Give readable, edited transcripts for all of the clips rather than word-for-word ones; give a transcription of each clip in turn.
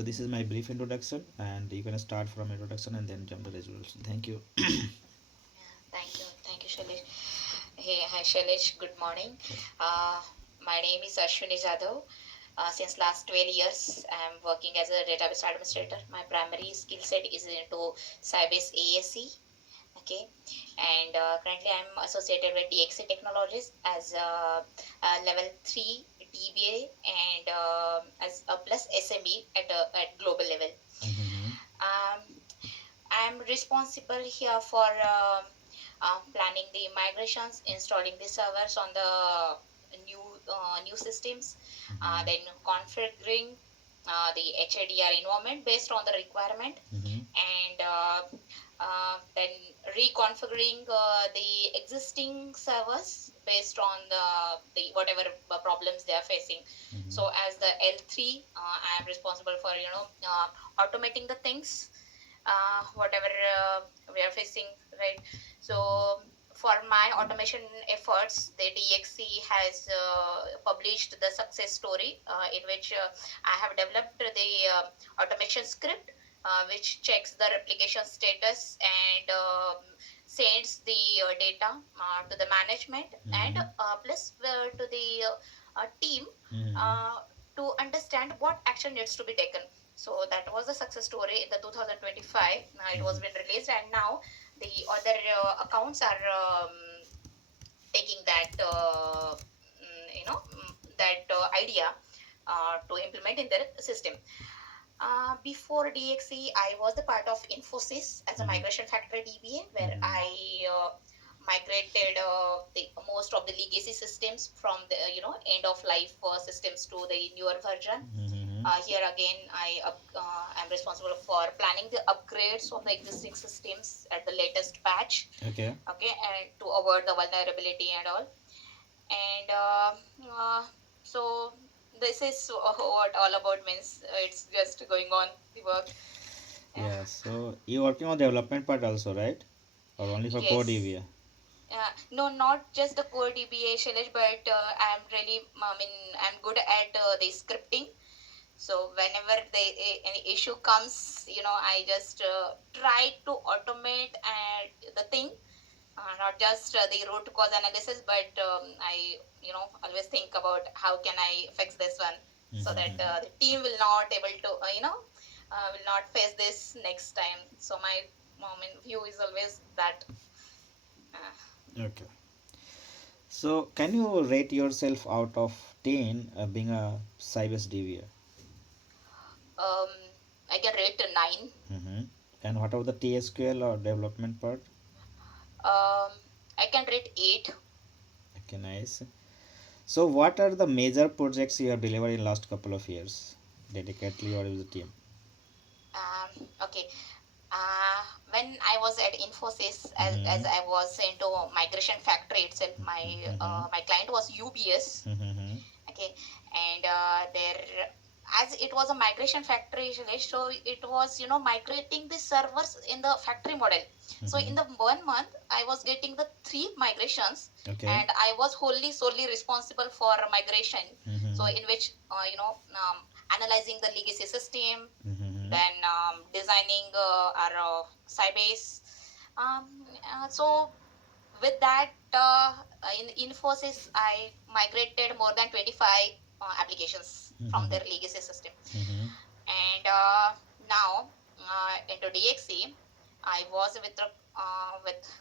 So this is my brief introduction, and you can start from introduction and then jump to resolution. Thank you. Thank you, Shailesh. Hey, hi, Shailesh. Good morning. Uh, my name is Ashwini Jadhav. Since last 12 years, I am working as a database administrator. My primary skill set is into Sybase ASE. Okay, and currently I'm associated with DXC Technologies as a level 3 DBA and as a plus SME at global level. Mm-hmm. Um, I'm responsible here for planning the migrations, installing the servers on the new systems, Mm-hmm. then configuring the HADR environment based on the requirement, Mm-hmm. and then reconfiguring the existing servers based on the whatever problems they are facing. Mm-hmm. So as the L3, I am responsible for automating the things whatever we are facing, right? So for my automation efforts, the DXC has published the success story in which I have developed the automation script which checks the replication status and sends the data to the management and Mm-hmm. plus to the team Mm-hmm. uh, to understand what action needs to be taken. So that was the success story in the 2025. It was been released, and now the other accounts are taking that that idea to implement in their system. Before DXE, I was the part of Infosys as a Mm-hmm. migration factory DBA, where Mm-hmm. I migrated the most of the legacy systems from the end of life systems to the newer version. Mm-hmm. Here again, am responsible for planning the upgrades of the existing systems at the latest patch. Okay. Okay, and to avoid the vulnerability and all. And so this is what all about means. It's just going on the work. Yeah. Yeah. So you're working on development part also, right? Or only for code Yes. EVA? No, not just the core DBA, Shailesh, but I'm really, I mean, I'm good at the scripting. So whenever any issue comes, I just try to automate the thing, not just the root cause analysis, but I, always think about how can I fix this one so that Mm-hmm. the team will not able to, will not face this next time. So my view is always that. Uh, Okay. So can you rate yourself out of 10 being a Sybase DBA? um, I can rate a 9. Mm-hmm. And what about the TSQL or development part? Um, I can rate 8. Okay, nice. So what are the major projects you have delivered in last couple of years, dedicatedly or with the team? Okay. Uh, when I was at Infosys, as Mm-hmm. I was into migration factory itself, Mm-hmm. my client was UBS. Mm-hmm. Okay, and there, as it was a migration factory, Shailesh, so it was migrating the servers in the factory model. So Mm-hmm. in the 1 month, I was getting the 3 migrations, Okay. and I was wholly solely responsible for migration. So Mm-hmm. in which analyzing the legacy system, Mm-hmm. then designing our Sybase. So with that, in Infosys, I migrated more than 25 applications from Mm-hmm. their legacy system. Mm-hmm. And now into DXC, I was with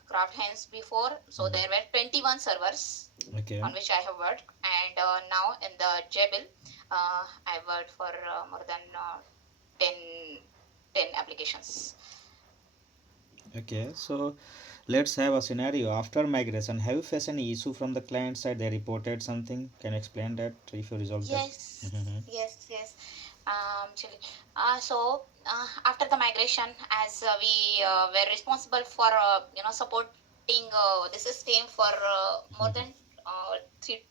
Craft Hands before, so there were 21 servers Okay. on which I have worked, and now in the Jebel, I worked for more than 10, 10 applications. Okay. So let's have a scenario after migration. Have you faced any issue from the client side? They reported something. Can you explain that if you resolve that? Yes, Mm-hmm. yes. Actually, after the migration, as we were responsible for supporting the system for more than 3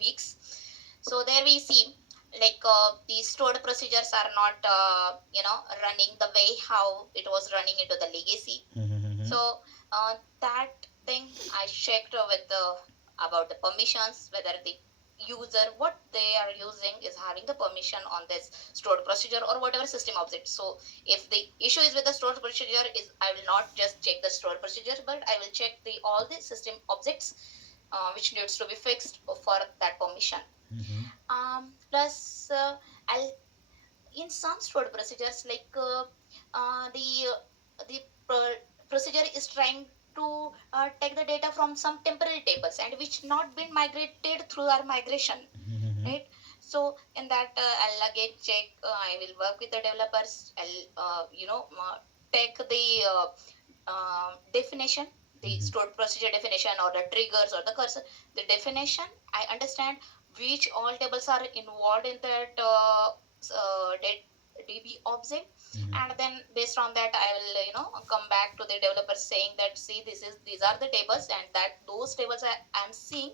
weeks. So there we see like the stored procedures are not running the way how it was running into the legacy. Mm-hmm. So that thing I checked with the about the permissions whether the user what they are using is having the permission on this stored procedure or whatever system object. So if the issue is with the stored procedure, is I will not just check the stored procedure, but I will check the all the system objects which needs to be fixed for that permission. Mm-hmm. Plus I'll in some stored procedures like the procedure is trying to take the data from some temporary tables and which not been migrated through our migration, Mm-hmm. right? So in that I'll again check, I will work with the developers, I'll take the definition, the Mm-hmm. stored procedure definition or the triggers or the cursor, the definition. I understand which all tables are involved in that DB object, Mm-hmm. and then based on that, I will come back to the developers saying that see these are the tables and that those tables I'm seeing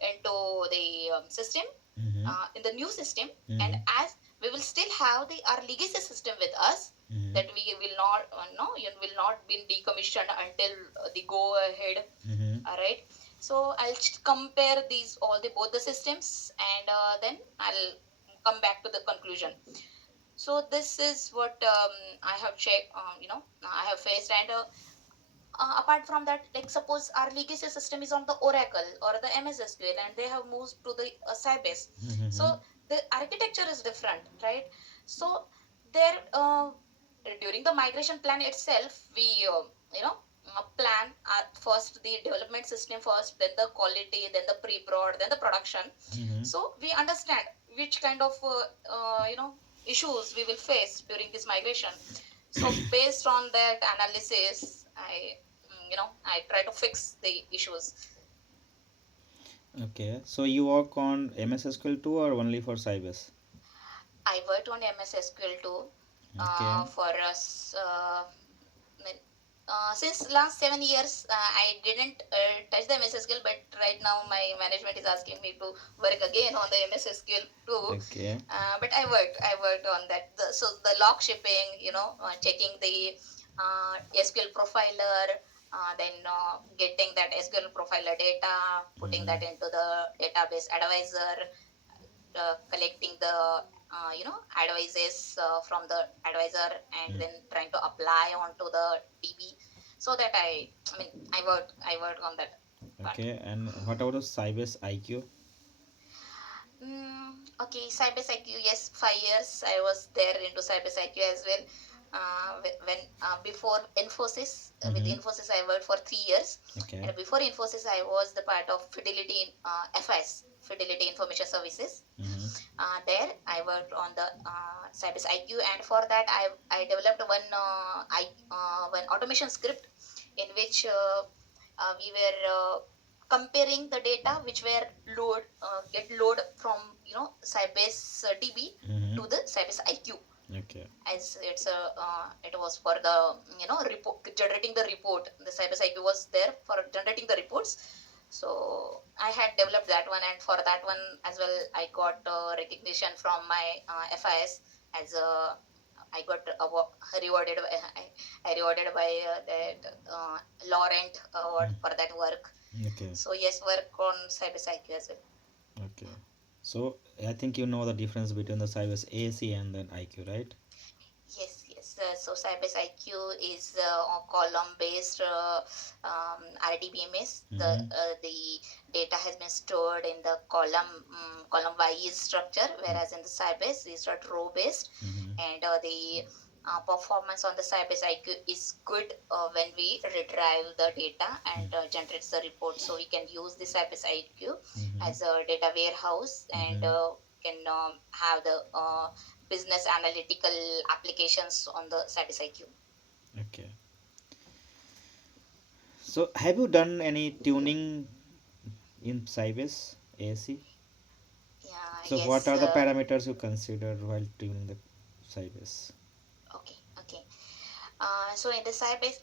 into the system Mm-hmm. in the new system, and Mm-hmm. as we will still have the our legacy system with us, Mm-hmm. that we will not no you will not be decommissioned until the go ahead. Mm-hmm. All right. So I'll compare these all the both the systems, and then I'll come back to the conclusion. So this is what I have checked, I have faced. And apart from that, like suppose our legacy system is on the Oracle or the MS SQL and they have moved to the Sybase. Mm-hmm. So the architecture is different, right? So there during the migration plan itself, we plan first the development system first, then the quality, then the pre-prod, then the production. Mm-hmm. So we understand which kind of issues we will face during this migration. So based on that analysis, I try to fix the issues. Okay, so you work on MS SQL too or only for Sybase? I worked on MS SQL too Okay. for us. Since last 7 years, I didn't touch the MS SQL, but right now my management is asking me to work again on the MS SQL too. Okay. But I worked on that. So the log shipping, checking the SQL profiler, then getting that SQL profiler data, putting Mm-hmm. that into the database advisor, collecting the advices from the advisor, and then trying to apply onto the DB, so that I worked on that part. Okay, and what about the Sybase IQ? Okay, Sybase IQ, yes, 5 years I was there into Sybase IQ as well. When before Infosys, with Mm-hmm. Infosys I worked for 3 years, Okay. and before Infosys I was the part of Fidelity FIS, Fidelity Information Services. Mm-hmm. There I worked on the Sybase IQ, and for that I developed one automation script in which we were comparing the data which were get load from Sybase DB Mm-hmm. to the Sybase IQ, Okay. as it was for the report, generating the report. The Sybase IQ was there for generating the reports. So I had developed that one, and for that one as well, I got recognition from my FIS as a. I got rewarded. I rewarded by that Laurent award for that work. Okay. So yes, work on cybersecurity as well. Okay. So I think you know the difference between the Sybase AC and then IQ, right? Yes, yes. So Sybase IQ is a column-based RDBMS. Mm-hmm. The data has been stored in the column-wise structure, whereas in the Sybase is not row-based, Mm-hmm. and the performance on the Sybase IQ is good when we retrieve the data and generates the report. So we can use the Sybase IQ Mm-hmm. as a data warehouse, and Mm-hmm. can have the business analytical applications on the Sybase IQ. Okay. So have you done any tuning in Sybase AC? Yeah, So what yes. are the parameters you consider while tuning the Sybase? Okay, okay. So in the Sybase,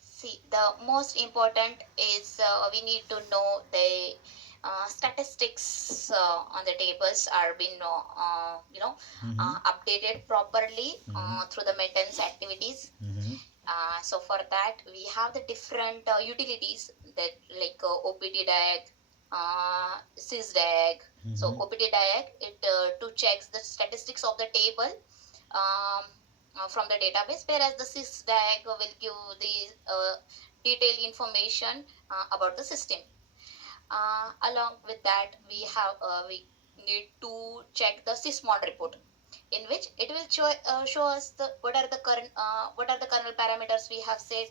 see, the most important is we need to know the statistics on the tables are being Mm-hmm. updated properly Mm-hmm. through the maintenance activities. Mm-hmm. So for that we have the different utilities that like OPT DAG, sysdag. So Mm-hmm. optdiag, it to checks the statistics of the table um, from the database, whereas the sysdag will give the detailed information about the system. Along with that, we need to check the sysmon report, in which it will show us the what are the kernel parameters we have set,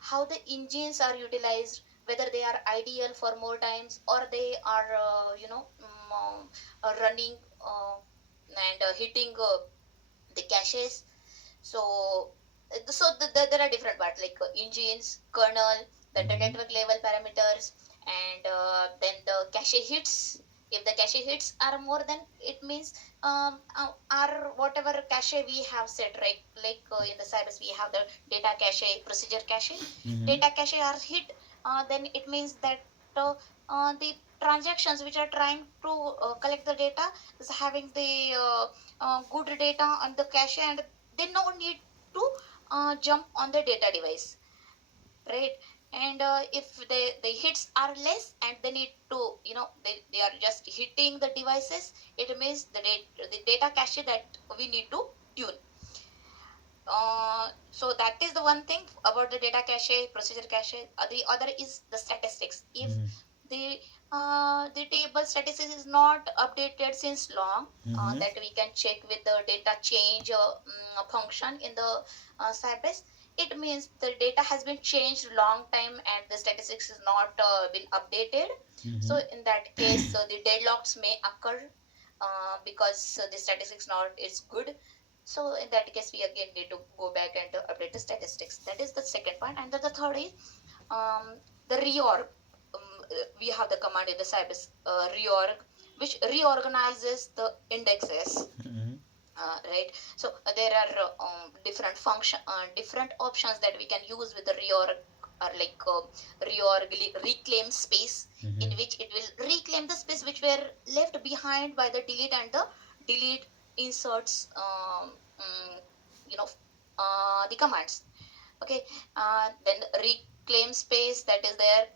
how the engines are utilized, whether they are ideal for more times or they are running and hitting the caches. So there are different parts like engines, kernel, then the Mm-hmm. network level parameters, and then the cache hits. If the cache hits are more, then it means are whatever cache we have set, right? Like in the Sybase we have the data cache, procedure cache. Mm-hmm. Data cache are hit, then it means that the transactions which are trying to collect the data is having the good data on the cache, and they no need to jump on the data device, right? And if the hits are less and they need to, they are just hitting the devices, it means the data cache that we need to tune. So that is the one thing about the data cache, procedure cache. The other is the statistics. If Mm-hmm. the table statistics is not updated since long, Mm-hmm. that we can check with the data change function in the Sybase. It means the data has been changed long time and the statistics is not been updated. Mm-hmm. So in that case, the deadlocks may occur because the statistics not is good. So in that case, we again need to go back and update the statistics. That is the second part. And then the third is the reorg. We have the command in the Sybase reorg, which reorganizes the indexes. Mm-hmm. Right. So there are different options that we can use with the reorg, or like reclaim space, in Mm-hmm. which it will reclaim the space which were left behind by the delete and the delete inserts. You know, the commands. Okay. Then reclaim space, that is there.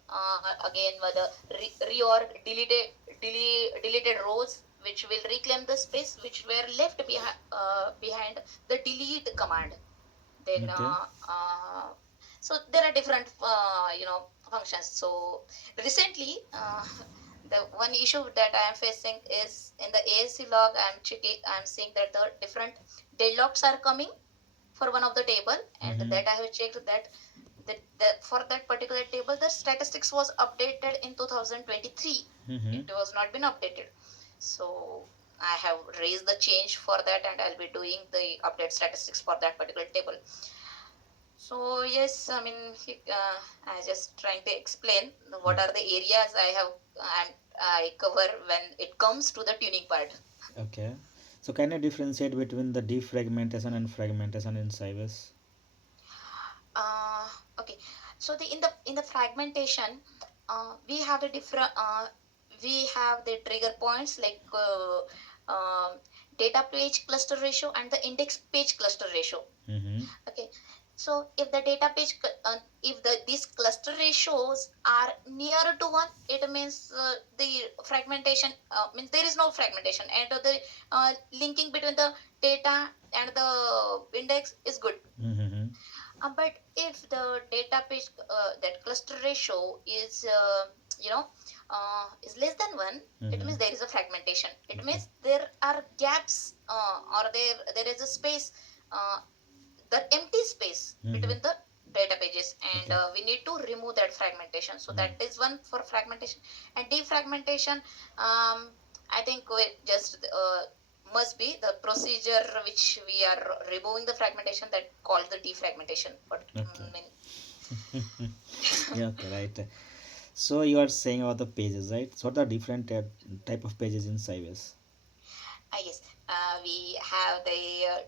Again with the reorg deleted rows, which will reclaim the space which were left behind the delete command. Then Okay. so there are different functions. So recently, the one issue that I am facing is in the ASC log. I'm seeing that the different deadlocks are coming for one of the table, and Mm-hmm. that I have checked that for that particular table the statistics was updated in 2023. Mm-hmm. It was not been updated. So I have raised the change for that, and I'll be doing the update statistics for that particular table. So yes, I mean, I just trying to explain what are the areas I cover when it comes to the tuning part. Okay. So can you differentiate between the defragmentation and fragmentation in Sybase? uh, okay, so in the fragmentation, we have the different we have the trigger points like data page cluster ratio and the index page cluster ratio. Mm-hmm. Okay, so if the data page if these cluster ratios are near to one, it means the fragmentation means there is no fragmentation, and the linking between the data and the index is good. Mm-hmm. But if the data page that cluster ratio is is less than one, it Mm-hmm. means there is a fragmentation. It Okay. means there are gaps, or there is a space, uh, the empty space Mm-hmm. between the data pages, and Okay. we need to remove that fragmentation. So Mm. that is one for fragmentation. And defragmentation, I think we just must be the procedure which we are removing the fragmentation, that called the defragmentation. But Okay. mean, Yeah. Okay. Right. So you are saying about the pages, right? So what are different type of pages in Sybase? yes, we have the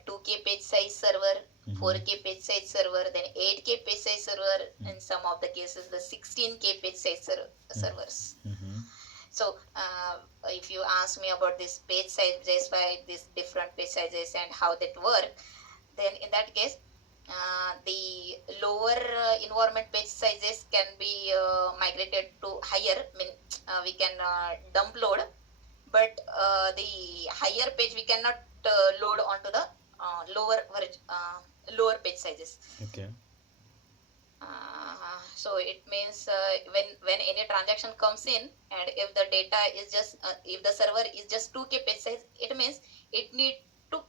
2K page size server, Mm-hmm. 4K page size server, then 8K page size server, in some of the cases the 16K page size servers. Mm-hmm. So if you ask me about this page sizes, why these different page sizes and how that work, then in that case, The lower environment page sizes can be migrated to higher. I mean, we can dump load, but the higher page we cannot load onto the lower page sizes. Okay. So it means when any transaction comes in, and if the data is just if the server is just 2K page size, it means it need to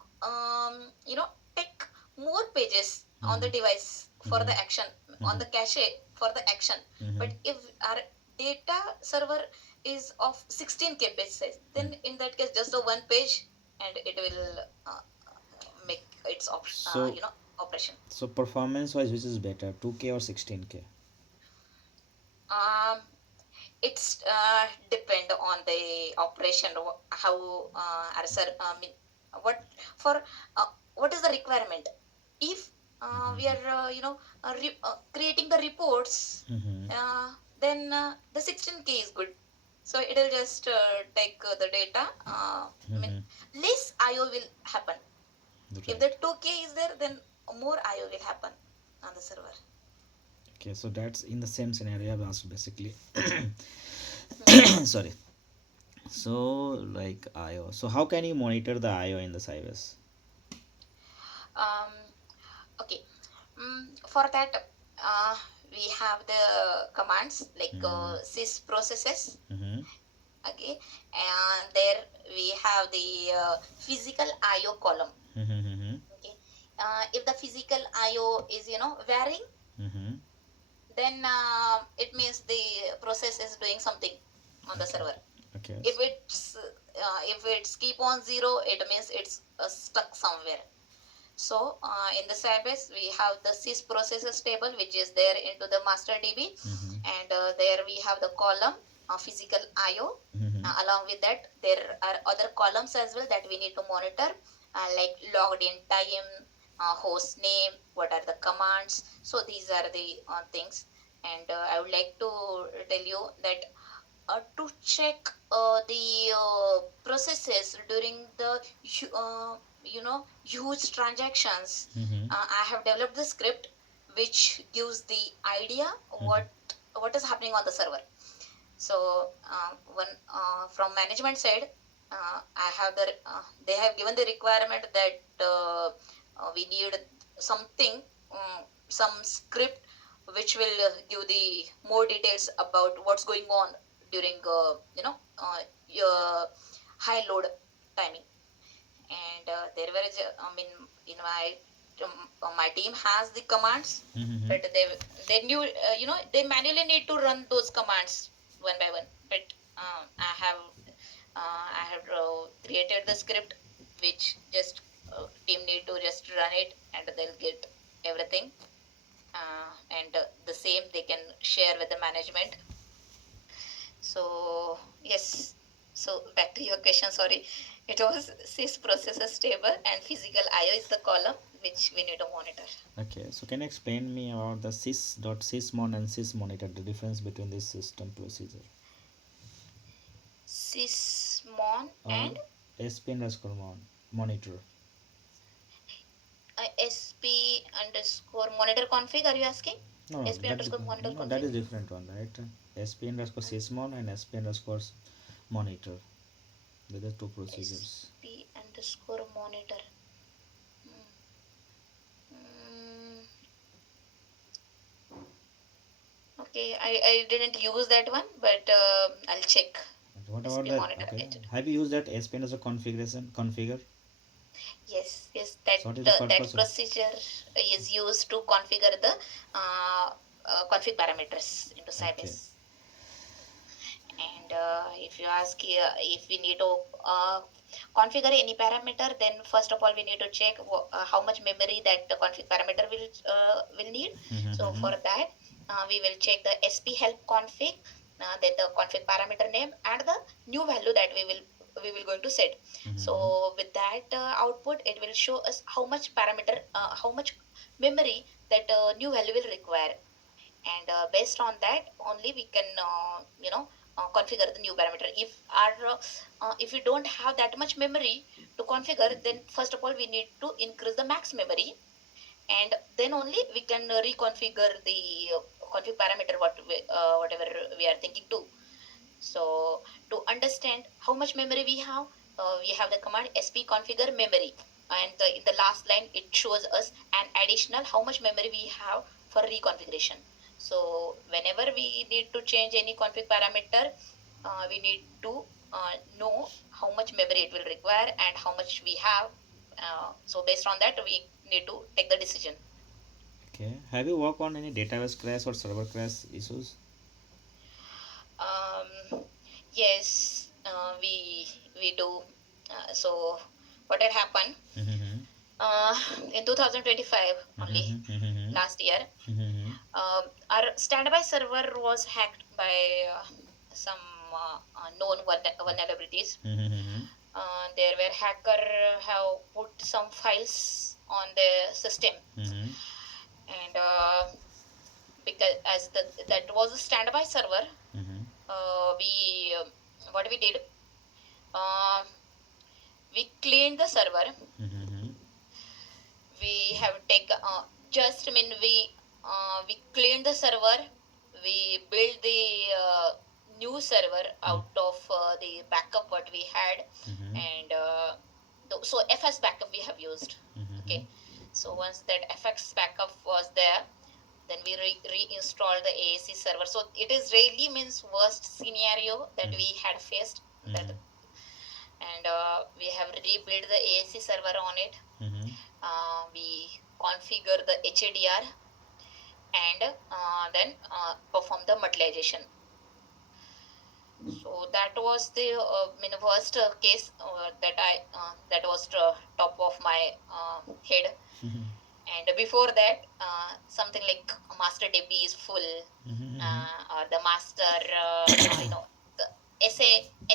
take more pages on the Mm-hmm. device for Mm-hmm. the action, on Mm-hmm. the cache for the action. Mm-hmm. But if our data server is of 16K page size, then in that case just the one page, and it will make its So, operation. so performance wise, which is better, 2K or 16K? um it's depend on the operation, how sir, I mean, what for what is the requirement. If we Mm-hmm. are creating the reports, Mm-hmm. then the 16K is good. So it will just take the data. I mean, Mm-hmm. less IO will happen. If Right. the 2K is there, then more IO will happen on the server. Okay, so that's in the same scenario I've asked basically. Hmm. Sorry. So, like IO. So, how can you monitor the IO in the Sybase? um okay. For that, uh, we have the commands like Mm-hmm. sys processes. Mm-hmm. Okay, and there we have the physical IO column. Mm-hmm. Okay, if the physical IO is varying, Mm-hmm. then it means the process is doing something on the Okay. server. Okay. If it's keep on zero, it means it's stuck somewhere. So in the Sybase, we have the sys processes table, which is there into the master DB, Mm-hmm. and there we have the column physical IO. Mm-hmm. Along with that, there are other columns as well that we need to monitor, like logged in time, host name, what are the commands. So these are the things, and I would like to tell you that to check the processes during the huge transactions, Mm-hmm. I have developed the script which gives the idea Mm-hmm. what is happening on the server. So one from management side, I have they have given the requirement that we need something, some script which will give the more details about what's going on during your high load timing. And there were I mean, in my team has the commands, Mm-hmm. but they knew they manually need to run those commands one by one. But I have created the script which just team need to just run it, and they'll get everything, and the same they can share with the management. So yes, so back to your question, sorry. It was sys processes table and physical IO is the column which we need to monitor. Okay, so can you explain me about the sys.sysmon and sysmonitor, the difference between this system procedure? Sysmon Or and monitor. SP underscore monitor config, are you asking? No, no, SP underscore monitor that config? is different one, right? SP underscore sysmon and SP underscore monitor. These are two procedures. SP underscore monitor. Hmm. Mm, okay, I didn't use that one, but I'll check. And what about SP that? monitor. Okay, have you used that SP as a configuration configure? Yes, So what is the that purpose of? procedure is used to configure the config parameters into Okay. Sybase. And if you ask if we need to configure any parameter, then first of all we need to check how much memory that the config parameter will need. So Mm-hmm. for that, we will check the sp help config, then the config parameter name and the new value that we will going to set. Mm-hmm. So with that output, it will show us how much parameter, how much memory that new value will require, and based on that only we can configure the new parameter. If we don't have that much memory to configure, then first of all we need to increase the max memory, and then only we can reconfigure the config parameter whatever we are thinking to. So to understand how much memory we have the command sp configure memory, and in the last line it shows us an additional how much memory we have for reconfiguration. So whenever we need to change any config parameter, we need to know how much memory it will require and how much we have. So based on that, we need to take the decision. Okay. Have you worked on any database crash or server crash issues? Um, yes, we do. So what had happened Mm-hmm. uh, in 2025 only Mm-hmm. Mm-hmm. last year, Mm-hmm. our standby server was hacked by some known vulnerabilities. Mm-hmm. There were hacker have put some files on the system, Mm-hmm. and because as that was a standby server, Mm-hmm. we what we did, uh, we cleaned the server. Mm-hmm. We have taken just I mean we cleaned the server. We built the new server out of the backup what we had, Mm-hmm. and so fs backup we have used. Mm-hmm. Okay, so once that fx backup was there, then we reinstalled the AAC server. So it is really means worst scenario that we had faced, that, Mm-hmm. and we have rebuilt the AAC server on it. Mm-hmm. We configure the HADR, and then perform the materialization. So that was the worst case that was top of my head. Mm-hmm. And before that, something like master DB is full, Mm-hmm. or the master the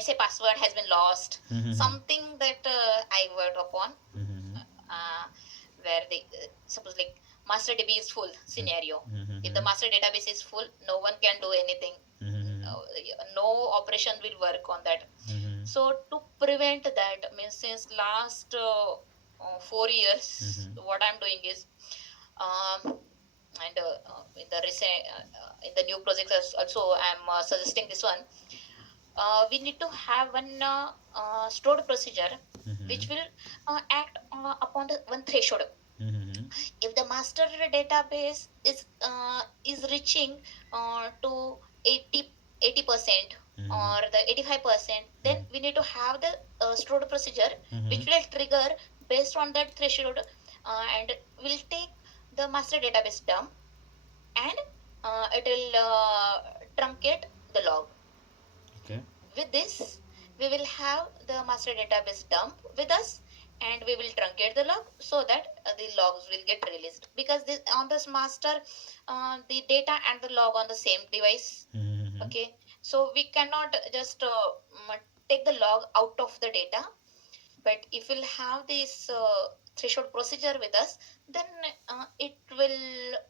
SA password has been lost. Mm-hmm. Something that I worked upon, Mm-hmm. uh, where the suppose like master DB is full scenario. If the Mm-hmm. master database is full, no one can do anything. Mm-hmm. No operation will work on that. Mm-hmm. So to prevent that, means since last 4 years, Mm-hmm. what I'm doing is, and in the recent in the new projects also, I'm suggesting this one. We need to have one stored procedure which will act upon the one threshold. Mm-hmm. If the master database is reaching to 80% Mm-hmm. or the 85%, then we need to have the stored procedure Mm-hmm. which will trigger based on that threshold, and will take the master database dump, and it will truncate the log. Okay. With this, we will have the master database dump with us, and we will truncate the log so that the logs will get released, because this on this master, the data and the log on the same device. Mm-hmm. Okay, so we cannot just take the log out of the data, but if we'll have this threshold procedure with us, then it will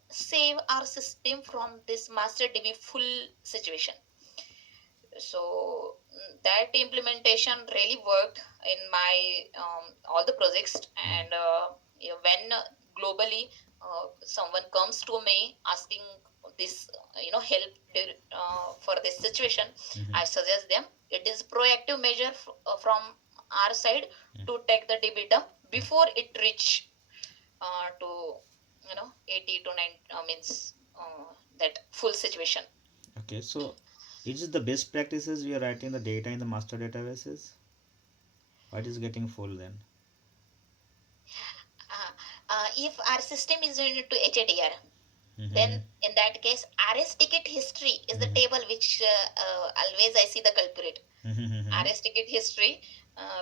save our system from this master db full situation. So that implementation really worked in my all the projects. And when globally someone comes to me asking this help for this situation, Mm-hmm. I suggest them it is proactive measure from our side to take the db dump before it reach to 80 to 9 means that full situation. Okay. So, is it the best practices we are writing the data in the master databases? What is getting full then? If our system is related to HADR, Mm-hmm. then in that case, RS ticket history is the Mm-hmm. table which always I see the culprit. Mm-hmm. RS ticket history,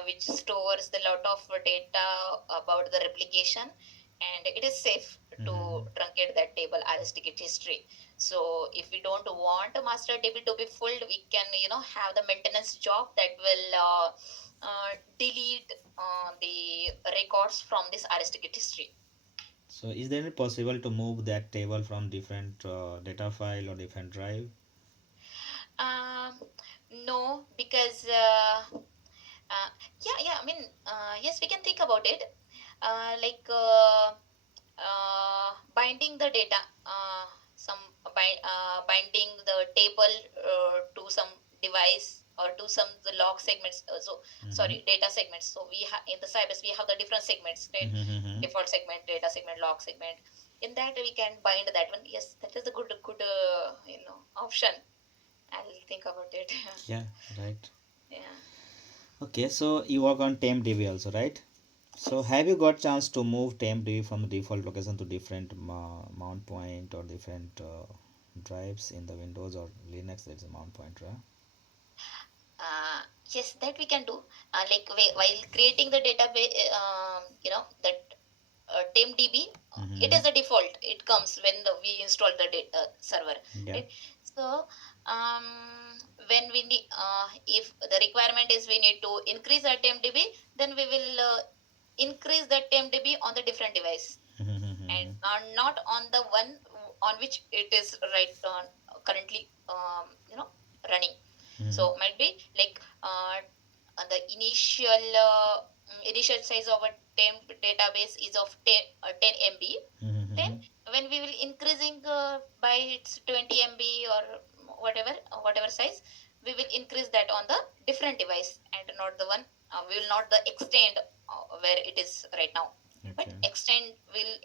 which stores the lot of data about the replication, and it is safe to Mm-hmm. truncate that table RS ticket history. So if we don't want a master table to be full, we can have the maintenance job that will delete the records from this RS ticket history. So, is there any possible to move that table from different data file or different drive? Um, no, because yeah, yeah. I mean, yes, we can think about it. Like binding the data, some binding the table to some device or to some the log segments. So Mm-hmm. sorry, data segments. So we have in the Sybase we have the different segments, right? Mm-hmm. Default segment, data segment, log segment. In that we can bind that one. Yes, that is a good option. I'll think about it. Yeah, right. Yeah. Okay, so you work on TempDB also, right? So Yes. have you got chance to move TempDB from the default location to different mount point or different drives in the Windows or Linux? There is a mount point, right? Uh, yes, that we can do. Like while creating the database, that TempDB, it Mm-hmm. is a default. It comes when we install the data server, Yeah. right? So when we need, if the requirement is we need to increase our TempDB, then we will increase the TempDB on the different device and Mm-hmm. not on the one on which it is right on currently running. Mm-hmm. So might be like the initial size of a temp database is of 10 MB. Then Mm-hmm. when we will increasing by its 20 MB or whatever size, we will increase that on the different device and not the one, we will not the extend where it is right now, but Okay.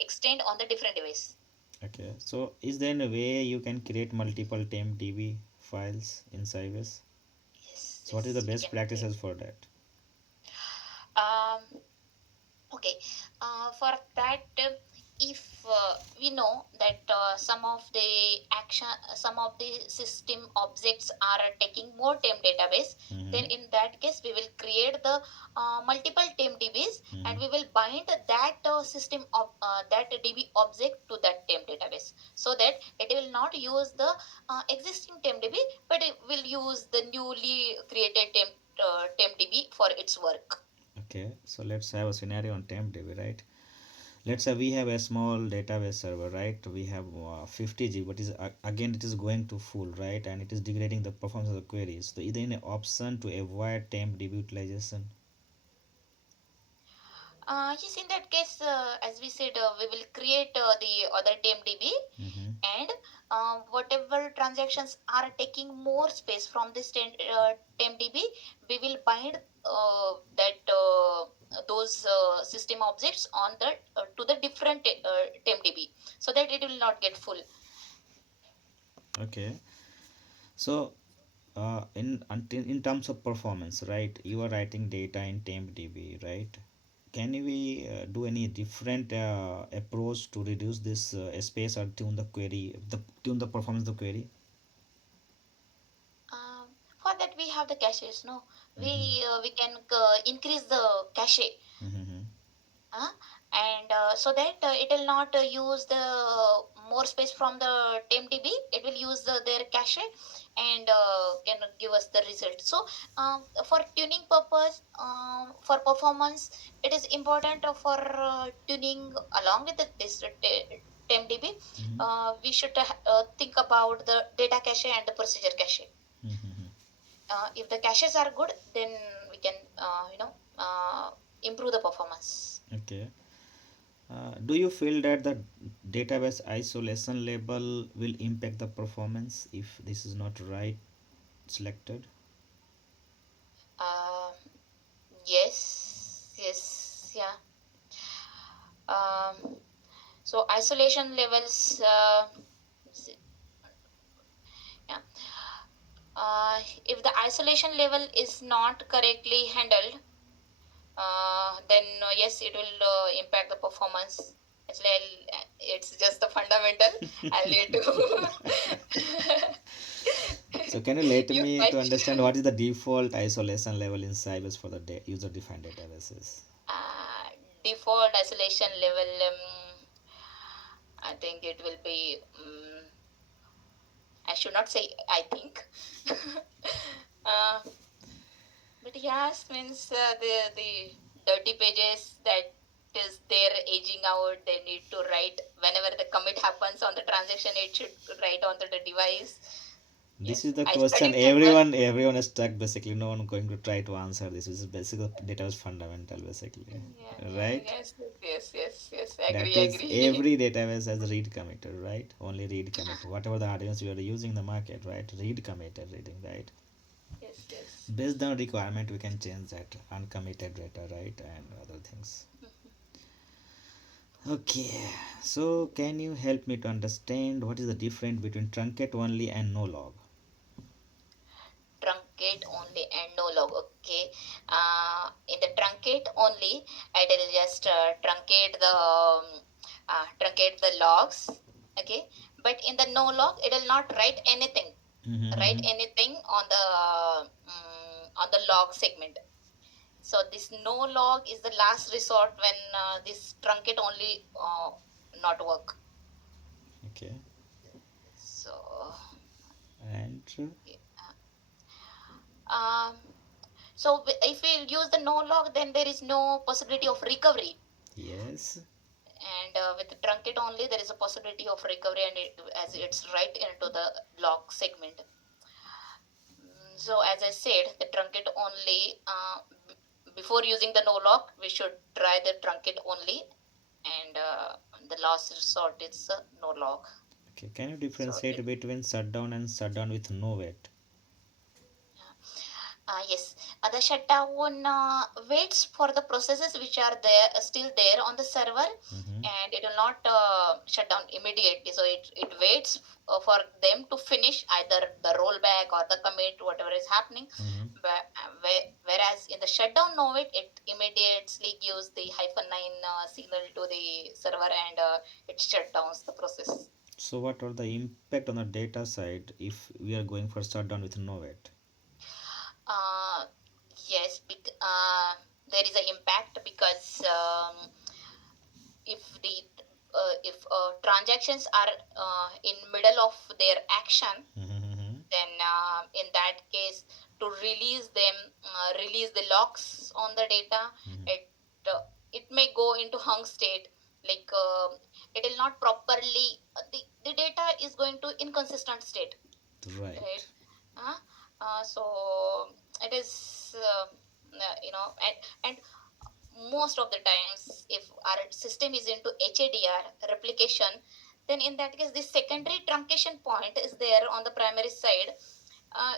extend on the different device. Okay. So is there any way you can create multiple TempDB files in Sybase? Yes, So what is the yes, we best can create. practices for that? um Okay, for that, if we know that some of the system objects are taking more temp database, then Mm-hmm. in that case we will create the multiple temp DBs and Mm-hmm. we will bind that system of that DB object to that temp database, so that it will not use the existing temp DB, but it will use the newly created temp DB for its work. Okay. So let's have a scenario on TempDB, right? Let's say we have a small database server, right? We have 50 GB, but again it is going to full, right? And it is degrading the performance of the queries. So is there any option to avoid TempDB utilization? Yes, in that case, as we said, we will create the other TMDB, Mm-hmm. and whatever transactions are taking more space from this TMDB, we will bind that those system objects on the to the different TMDB, so that it will not get full. Okay. So in terms of performance, right? You are writing data in TempDB, right? Can we do any different approach to reduce this space or tune the performance of the query? For that, we have the caches. No, Mm-hmm. we can increase the cache, Mm-hmm. uh, and so that it will not use the more space from the TMDB. It will use their cache and can give us the result. So for tuning purpose, for performance, it is important for tuning along with this TMDB. Mm-hmm. We should think about the data cache and the procedure cache. Mm-hmm. If the caches are good, then we can improve the performance. Okay. Do you feel that the database isolation label will impact the performance if this is not right selected? uh, yes, yes, yeah. So isolation levels, yeah. If the isolation level is not correctly handled, then yes, it will impact the performance. Actually, it's just the fundamental. I'll need to So can you let you me to understand question. what is the default isolation level in Sybase for the user-defined databases? uh, Default isolation level, I think it will be, I should not say I think. uh, but yes, means the dirty pages that is there aging out, they need to write whenever the commit happens on the transaction, it should write onto the device. This is Yes, the I question studied that one. everyone is stuck basically. No one going to try to answer this. This is basically data is fundamental basically, Yeah, right? yes, yes, yes, yes. That Agree, is agree. every database has a read committer, right? Only read committer. Whatever the audience you are using in the market, right? Read committer reading, right? Yes, yes. Based on requirement, we can change that uncommitted data, right? And other things. Okay, so can you help me to understand what is the difference between truncate only and no log? Truncate only and no log. Okay. In the truncate only, it will just truncate the logs. Okay. But in the no log, it will not write anything. Write Mm-hmm. anything on the log segment. So this no log is the last resort when this truncate only not work. Okay, So and um, so if we use the no log, then there is no possibility of recovery. yes. And with the truncate only, there is a possibility of recovery, and as it's right into the log segment. So as I said, the truncate only. Before using the no log, we should try the truncate only, and the last resort is no log. Okay, can you So differentiate it between shutdown and shutdown with no wait? Yes, the shutdown waits for the processes which are there still there on the server, Mm-hmm. and it will not shut down immediately. So it waits for them to finish either the rollback or the commit, whatever is happening. Mm-hmm. Whereas in the shutdown no wait, it immediately gives the -9 signal to the server, and it shut down the process. So what are the impact on the data side if we are going for shutdown with no wait? Uh, yes, there is an impact because if the if transactions are in middle of their action, Mm-hmm. then in that case, to release the locks on the data, Mm-hmm. it it may go into hung state, like it will not properly the data is going to inconsistent state, right? Right. uh, so it is and most of the times if our system is into HADR replication, then in that case the secondary truncation point is there on the primary side.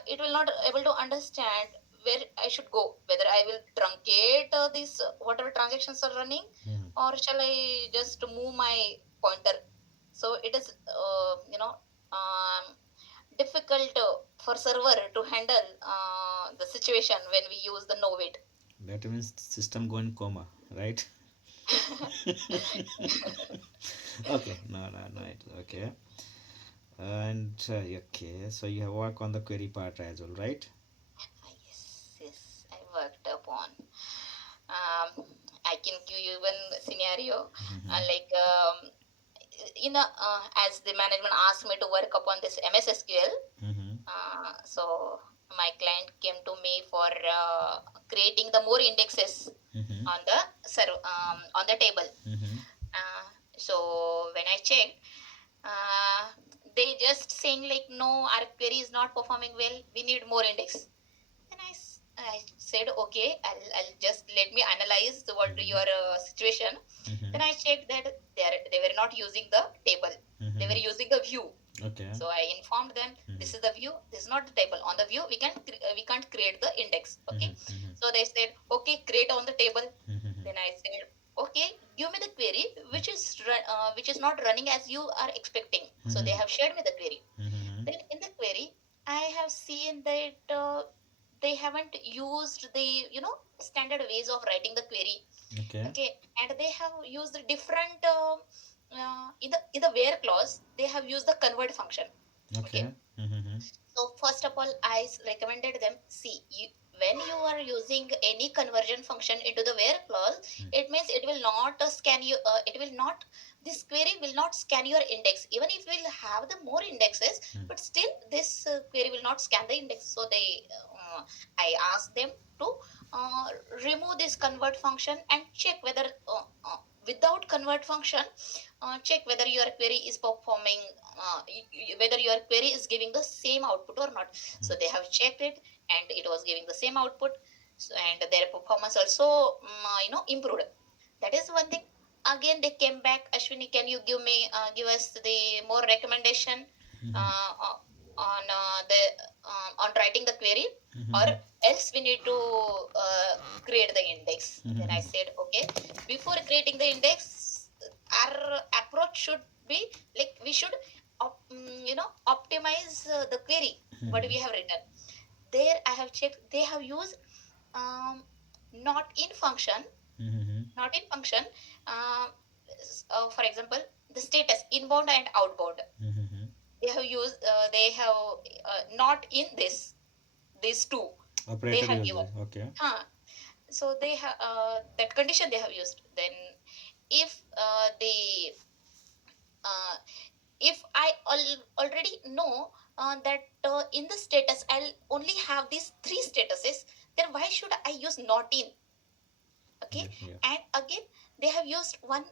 It will not able to understand where I should go, whether I will truncate these whatever transactions are running, Mm-hmm. or shall I just move my pointer. So it is difficult for server to handle the situation when we use the no wait. That means system go in coma, right? Okay, no, it's okay. And okay, so you have work on the query part as well, right? Yes, yes, I worked upon. I can give you one scenario, Mm-hmm. like as the management asked me to work upon this MS SQL. Mm-hmm. So my client came to me for creating the more indexes Mm-hmm. on the table. Mm-hmm. Uh, so when I checked, uh, they just saying like, no, our query is not performing well. We need more index. Then I said, okay, I'll just let me analyze what your situation. Mm-hmm. Then I checked that they were not using the table. They were Mm-hmm. using the view. Okay. So I informed them, this Mm-hmm. is the view, this is not the table. On the view, we can't create the index. Okay. Mm-hmm. So they said, okay, create on the table. Mm-hmm. Then I said, okay, give me the query which is not running as you are expecting. So they Mm-hmm. have shared me the query. Mm-hmm. Then in the query, I have seen that they haven't used the standard ways of writing the query. Okay. Okay, and they have used the different in the where clause they have used the convert function. Okay, Okay. Mm-hmm. so first of all, recommended them, see, when you are using any conversion function into the where clause, it means it will not scan you. It will not. This query will not scan your index, even if we'll have the more indexes, but still this query will not scan the index. So I asked them to uh, remove this convert function and check whether without convert function, check whether your query is performing, whether your query is giving the same output or not. So they have checked it and it was giving the same output. So, and their performance also improved. That is one thing. Again they came back, Ashwini, can you give us the more recommendation uh, on the on writing the query, or else we need to create the index. Then I said okay, before creating the index, our approach should be like we should optimize the query what we have written. There I have checked, they have used um, not in function, not in function. um, for example, the status inbound and outbound, they have used they have not in this, these two they Operator have uses, given. okay. So they have that condition they have used. Then if they uh, if I already know that in the status I'll only have these three statuses, then why should I use not in? Okay. Yeah, yeah. And again they have used one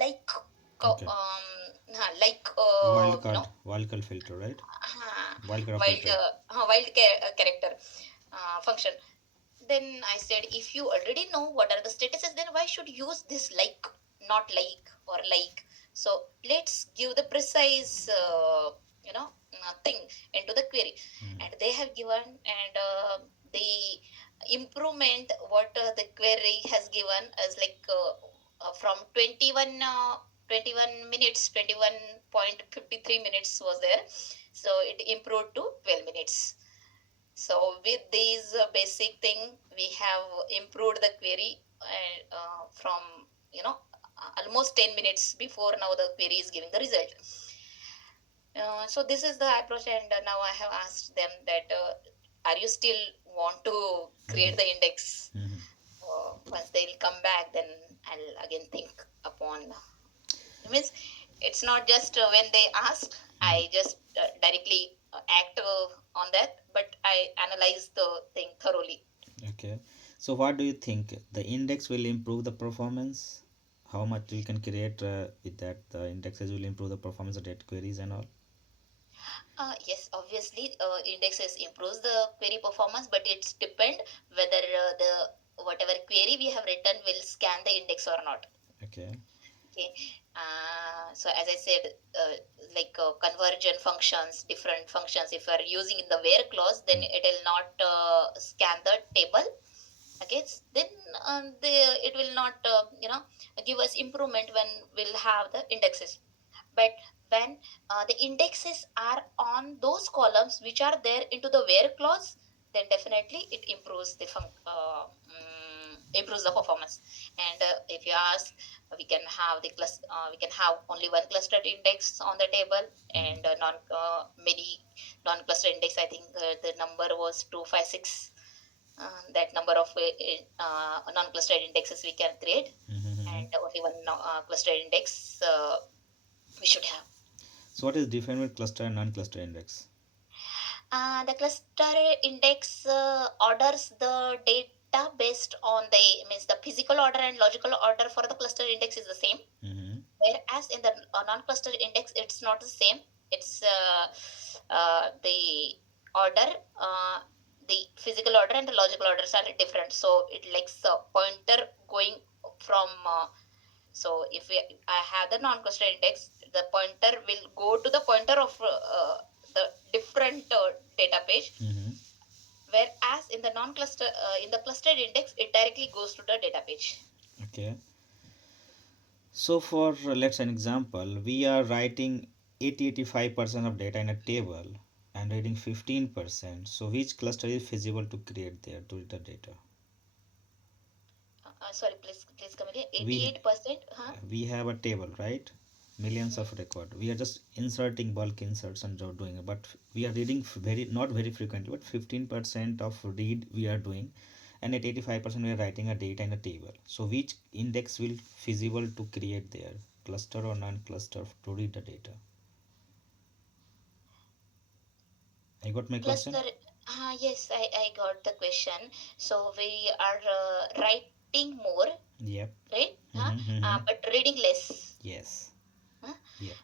like Okay. like Wildcard filter, right? uh, Wildcard wild operator. character function. Then I said if you already know what are the statuses, then why should you use this like, not like or like? So let's give the precise thing into the query. And they have given, and the improvement what the query has given is like from 21 minutes, 21.53 minutes was there, so it improved to 12 minutes. So with these basic thing, we have improved the query from almost 10 minutes before now the query is giving the result. So this is the approach, and now I have asked them that are you still want to create the index? Once they'll come back, then I'll again think upon. Means it's not just when they ask, I just directly act on that, but I analyze the thing thoroughly. Okay. So what do you think? The index will improve the performance? How much you can create with that? The indexes will improve the performance of data queries and all. Yes, obviously, indexes improves the query performance, but it's depend whether the whatever query we have written will scan the index or not. Okay. Okay. So as I said, like conversion functions, different functions, if you are using in the where clause, then it will not scan the table. Okay. Then it will not give us improvement when we'll have the indexes. But when the indexes are on those columns which are there into the where clause, then definitely it improves the performance. And if you ask, we can have only one clustered index on the table, and non many non-clustered index. I think the number was 256. That number of non-clustered indexes we can create, and only one clustered index we should have. So what is different with cluster and non-cluster index? The cluster index orders the data based on the means the physical order and logical order for the cluster index is the same. Whereas in the non-cluster index, it's not the same. It's the order, uh, the physical order and the logical orders are different. So it likes a pointer going from. So if I have the non-cluster index, the pointer will go to the pointer of the different data page. Whereas in the non-cluster, in the clustered index, it directly goes to the data page. Okay. So for let's say an example, we are writing 80-85% of data in a table and reading 15%. So which cluster is feasible to create there to read the data? Sorry, please come again. We 88%. Huh? we have a table, right? Millions Mhm. of record. We are just inserting bulk inserts and doing it, but we are reading very not very frequently, but 15% of read we are doing, and at 85% we are writing a data in a table. So which index will feasible to create there, cluster or non-cluster to read the data? I got my question. Cluster. Yes, I got the question. So we are writing. writing more, Yep. right? Mm-hmm. But reading less. Yes. Huh? Yep.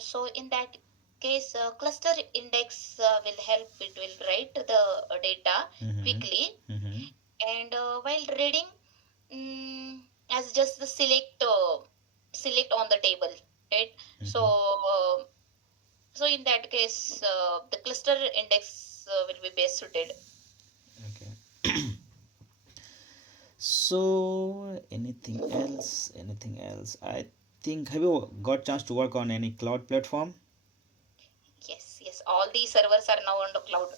So in that case, cluster index will help. It will write the data Mm-hmm. quickly, Mm-hmm. and while reading, as just the select on the table, right? So Mm-hmm. so in that case, the cluster index will be best suited. Okay. So anything else? Anything else? I think, have you got chance to work on any cloud platform? Yes, yes. All these servers are now on the cloud.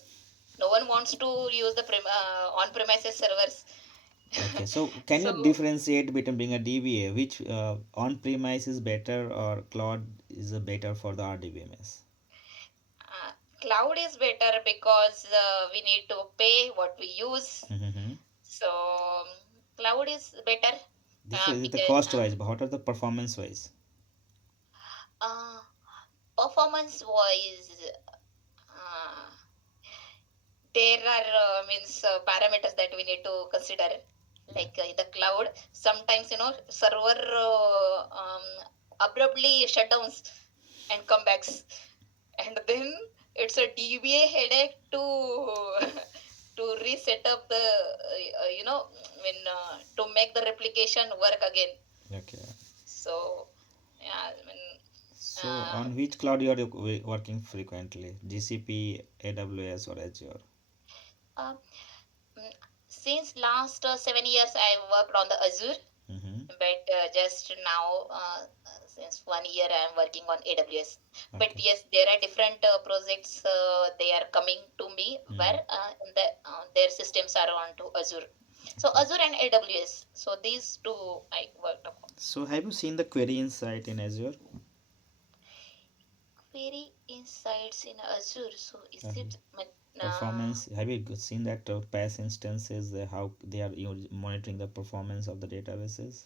No one wants to use the on-premises servers. Okay, so can you So differentiate between being a DBA, which on-premise is better or cloud is better for the RDBMS? uh, cloud is better because we need to pay what we use. Mm-hmm. So cloud is better This is the because cost wise, but what are the performance wise? uh, performance wise, uh, there are means parameters that we need to consider. Yeah. Like in the cloud, sometimes server abruptly shutdowns and comebacks, and then it's a DBA headache to to reset up the when to make the replication work again. Okay. So yeah, I mean, So uh, on which cloud you are working frequently? GCP, AWS, or Azure? uh, mm, since last 7 years I worked on the Azure, Mm-hmm. but just now since 1 year I am working on AWS. But Okay. yes, there are different projects they are coming to me Mm. where their systems are on to Azure. So Okay. Azure and AWS. So these two I worked upon. So have you seen the query insight in Azure? Query insights in Azure. So is Uh, it performance, have you seen that past instances, how they are monitoring the performance of the databases?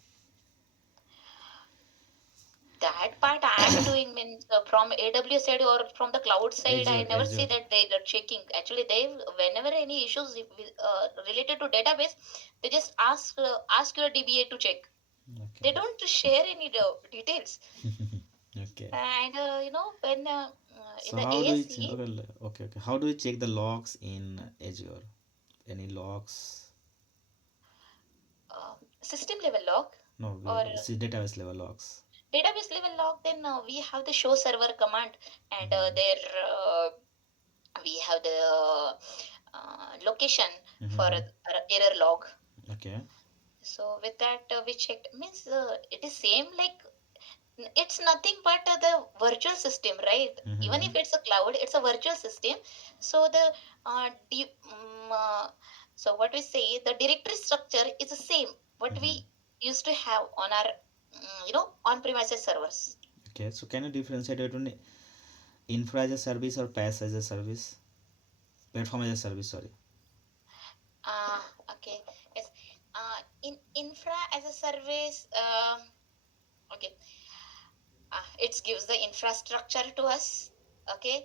that part I am doing means from AWS side or from the cloud side, I Azure, never see Azure. that they are checking. Actually, they whenever any issues related to database, they just ask your DBA to check. They Okay. don't share any details. Okay. And when in So the how do you ASE okay. How do you check the logs in Azure? Any logs? system level log No, or it's database level logs. database level log, then we have the show server command, and Mm-hmm. there we have the location for Mm-hmm. error log. Okay. So with that we checked means it is same like it's nothing but the virtual system, right? Even Mm-hmm. if it's a cloud, it's a virtual system. So the so what we say, the directory structure is the same what we Mm-hmm. used to have on our on premises servers. Okay. So can you differentiate between infra as a service or PaaS as a service? Platform as a service, sorry. uh okay, yes. In infra as a service, okay, it gives the infrastructure to us. Okay,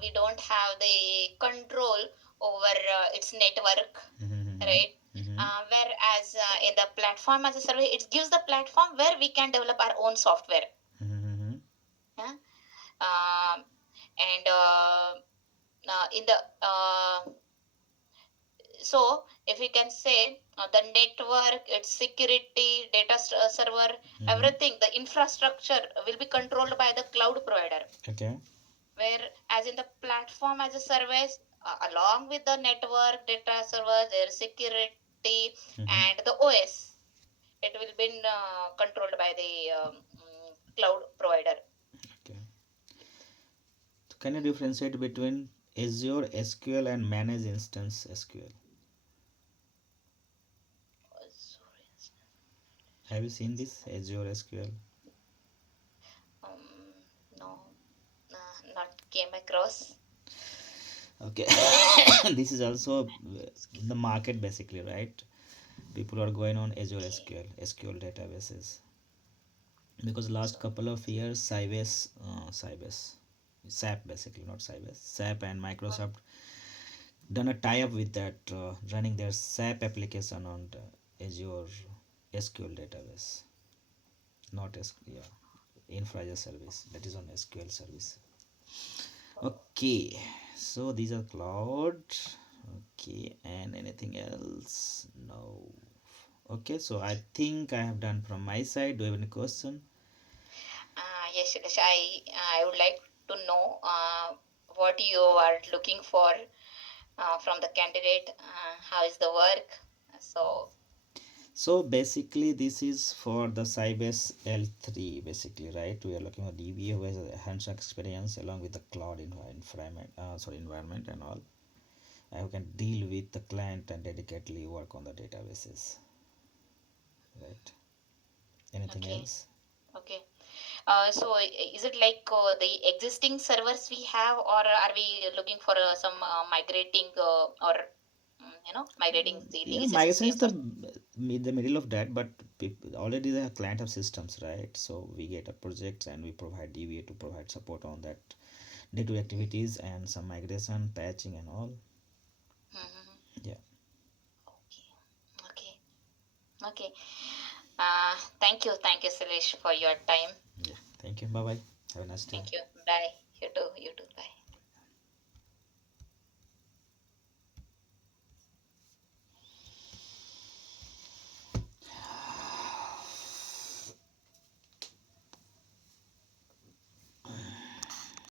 we don't have the control over its network, Mm-hmm. right? Mm-hmm. Whereas in the platform as a service, it gives the platform where we can develop our own software. Mm-hmm. Yeah? um, and in the so if we can say the network, its security, data server, Mm-hmm. everything, the infrastructure will be controlled by the cloud provider. Okay. Where as in the platform as a service, along with the network, data server, their security, Mm-hmm. and the OS, it will be controlled by the cloud provider. Okay. Can you differentiate between Azure SQL and Managed Instance SQL? Have you seen this Azure SQL? um, no, not came across. Okay. This is also in the market basically, right? People are going on Azure Okay. SQL databases because last So couple of years Sybase, SAP basically, not Sybase, SAP and uh, Microsoft done a tie up with that running their SAP application on Azure. SQL database, not SQL. Yeah, infra as a service, that is on SQL service. Okay, so these are cloud. Okay, and anything else? No. Okay, so I think I have done from my side. Do you have any question? Yes, Shailesh, I would like to know what you are looking for from the candidate. How is the work? So, So basically, this is for the Sybase L3. Basically, right? We are looking at DBA who has a hands-on experience along with the cloud environment, environment and all. Who can deal with the client and dedicatedly work on the databases, right? Anything okay, else? okay. So is it like the existing servers we have, or are we looking for some migrating or migrating the Yeah, legacy migration is systems? Or the middle of that, but already the client have systems, right? So we get a project and we provide DBA to provide support on that day-to-day activities and some migration, patching, and all. mm-hmm. Yeah, Okay, okay, okay. Thank you, Salesh, for your time. yeah. Thank you. Bye bye. Have a nice day. Thank you.